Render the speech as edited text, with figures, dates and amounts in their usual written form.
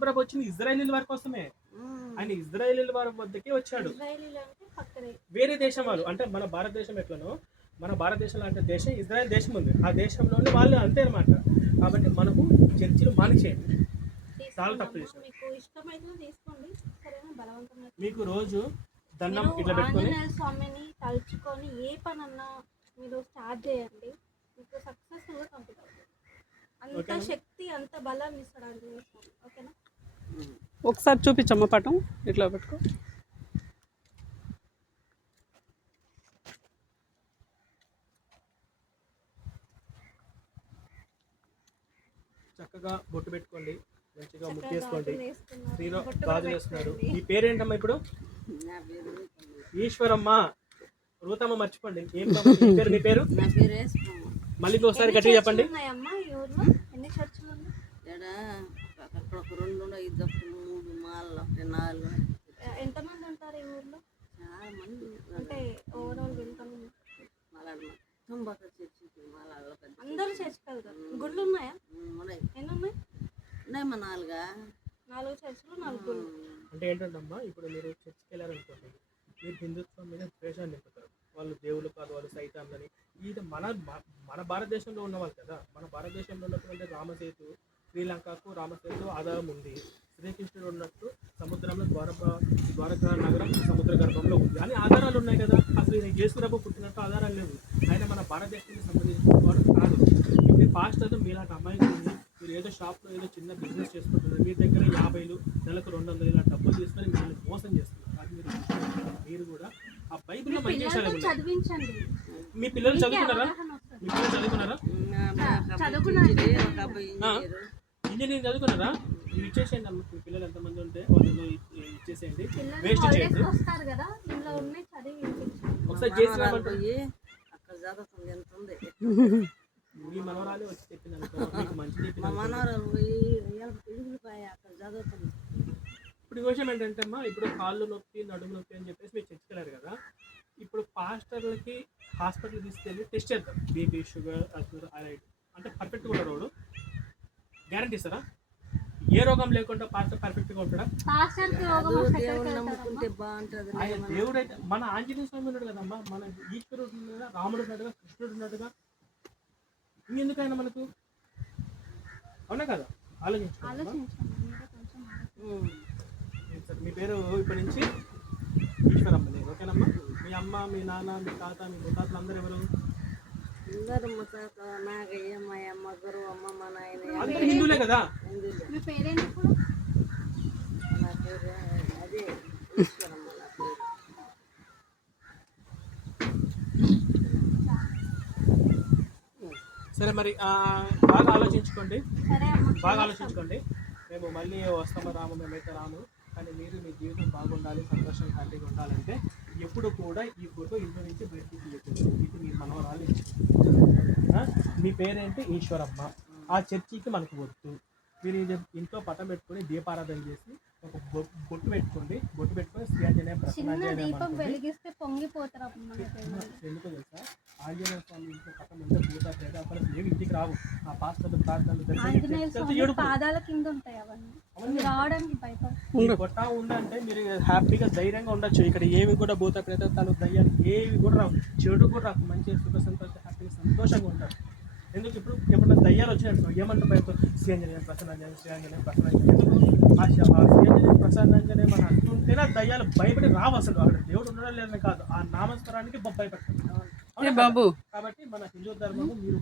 యేసుప్రభు వచ్చింది ఇజ్రాయేలీల వారి కోసమే. ఆయన ఇజ్రాయేలీల వారి వద్దకే వచ్చాడు. వేరే దేశం వాళ్ళు అంటే మన భారతదేశం ఎట్లనో మన భారతదేశంలో అంటే దేశం ఇజ్రాయెల్ దేశం ఉంది. ఆ దేశంలోనే వాళ్ళు అంతే అనమాట. కాబట్టి మనకు చర్చిలు మానేసేయండి. చాలా తప్పు చేశారు. మీకు రోజు దండం ఇట్లా పెట్టుకొని స్వామిని తలుచుకొని ఏ పనన్నా మీరు స్టార్ట్ చేయండి, మీకు సక్సెస్ఫుల్గా కంప్లీట్ అవుతుంది. అంత శక్తి అంత బలాన్ని ఇస్తాడు. ఓకేనా? ఒకసారి చూపించమ్మ పటం ఇట్లా పెట్టుకో. చక్కగా బొట్టు పెట్టుకోండి, మంచిగా ముక్కేసుకోండి. స్త్రీలో గాజులు వేస్తున్నారు. మీ పేరేంటమ్మా ఇప్పుడు? ఈశ్వరమ్మ. రూతమ్మ మర్చిపోండి. ఏం పేరు? మీ పేరు మళ్ళీ ఒకసారి గట్టిగా చెప్పండి. ఎంతమంది ఉంటారు ఈ ఊర్లో? చాలా మంది అంటే ఓవరాల్ అందరూ చర్చికి వెళ్తారు. గుళ్ళు ఉన్నాయా? ఎన్ని ఉన్నాయి? ఉన్నాయమ్మా, 4 చర్చిలు 4 గుళ్ళు. అంటే ఏంటంటమ్మా, ఇప్పుడు మీరు చర్చికి వెళ్ళారనుకోండి, మీరు హిందుత్వం మీద ద్వేషాన్ని నింపుతారు. వాళ్ళు దేవుళ్ళు కాదు, వాళ్ళు సైతాన్లని. ఇది మన భారతదేశంలో ఉన్నవాళ్ళు కదా. మన భారతదేశంలో ఉన్నటువంటి రామసేతు, శ్రీలంకకు రామసేతు ఆధారం ఉంది. శ్రీకృష్ణుడు ఉన్నట్టు సముద్రంలో ద్వారకా నగరం సముద్ర గర్భంలో ఉంది అని ఆధారాలు ఉన్నాయి కదా. అసలు ఈయన యేసుప్రభు పుట్టినట్టు ఆధారాలు లేవు. ఆయన మన భారతదేశానికి సంబంధించిన వాడు కాదు. ఇప్పుడు పాస్టర్ మీలాంటి అమ్మాయిలు మీరు ఏదో షాప్లో ఏదో చిన్న బిజినెస్ చేసుకుంటున్నారు. మీ దగ్గర 50 నెలకు 200 ఇలా డబ్బులు తీసుకొని మిమ్మల్ని మోసం చేస్తున్నారు. అది మీరు కూడా ఆ బైబిల్లో మంచి విషయాలు చదివించండి. మీ పిల్లలు చదువుకున్నారా? ఇంజనీరింగ్ చదువుకున్నారా? ఇవి ఇచ్చేసేయండి అమ్మ. మీ పిల్లలు ఎంతమంది ఉంటే వాళ్ళు ఇచ్చేసేయండి, వేస్ట్ చేయండి. ఒకసారి చేసినామంటే మీ మనవరాలు వచ్చి చెప్పింది అనుకో, మీకు మంచి ఇప్పుడు విషయం ఏంటంటే అమ్మా, ఇప్పుడు కాళ్ళు నొప్పి నడుము నొప్పి అని చెప్పేసి మీరు చర్చకెళ్ళారు కదా. ఇప్పుడు పాస్టర్లకి హాస్పిటల్ తీసుకెళ్ళి టెస్ట్ చేద్దాం, బీపీ, షుగర్, అల్సర్, థైరాయిడ్ అంటే పర్ఫెక్ట్గా ఉన్న రోడ్డు గ్యారంటీ ఇస్తారా? ఏ రోగం లేకుండా పాస్టర్ పర్ఫెక్ట్గా ఉంటాడా? ఆయన దేవుడు అయితే మన ఆంజనేయ స్వామి ఉన్నాడు కదమ్మా, మన ఈశ్వరుడు ఉన్నాడుగా, రాముడు ఉన్నాడుగా, కృష్ణుడు ఉన్నాడుగా. ఇంకెందుకైనా మనకు అవునా కదా? ఆలోచించండి. మీ పేరు ఇప్పటి నుంచి ఈశ్వరమ్మ. ఓకేనమ్మా? మీ అమ్మ, మీ నాన్న, మీ తాత, మీ ముత్తాతలు అందరూ ఎవరు? అందరూ హిందువులే కదా. సరే మరి బాగా ఆలోచించుకోండి. మేము మళ్ళీ వస్తాము, రాము, మేమైతే రాము. కానీ మీరు మీ జీవితం బాగుండాలి, సంతోషంగా హ్యాపీగా ఉండాలంటే ఎప్పుడు కూడా ఈ ఫోటో ఇంట్లో నుంచి బయటికి తీయకూడదు. ఇది మీ మనవరాలు. మీ పేరేంటి? ఈశ్వరమ్మ. ఆ చర్చికి మనకు వద్దు. మీరు ఇది ఇంట్లో పటం పెట్టుకొని దీపారాధన చేసి ఒక బొట్టు పెట్టుకోండి. శ్రీ ఆంజనేయ ప్రసన్నాంజనేయ ఎందుకో తెలుసా? ఆంజనేయ స్వామి ఇంట్లో పటం ఉంటే పూజా అసలు ఏమి ఇంటికి రావు. ఆ పాస్టర్లు ప్రార్థనలు కొట్టా ఉందంటే మీరు హ్యాపీగా ధైర్యంగా ఉండొచ్చు. ఇక్కడ ఏవి కూడా భూత ప్రేతాలు దయ్యాలు ఏవి కూడా రావు, చెడు కూడా రావు. మంచిగా సుఖ సంతోష హ్యాపీగా సంతోషంగా ఉంటారు. ఎందుకు ఇప్పుడు ఎప్పుడన్నా దయ్యాలు వచ్చినట్టు ఏమంటారు? భయపడు శ్రీ ఆంజనేయ ప్రసన్నాంజనేయ, శ్రీ ఆంజనేయ ప్రసన్నాంజనేయ. ఎందుకు ఆ శ్రీ ఆంజనేయ ప్రసన్నాంజనేయ మన అంటుంటేనే దయ్యాలు భయపడి రావు. అసలు అక్కడ దేవుడు ఉండడం లేదని కాదు, ఆ నామస్వరానికి భయపడతారు. కాబట్టి మన హిందూ ధర్మము మీరు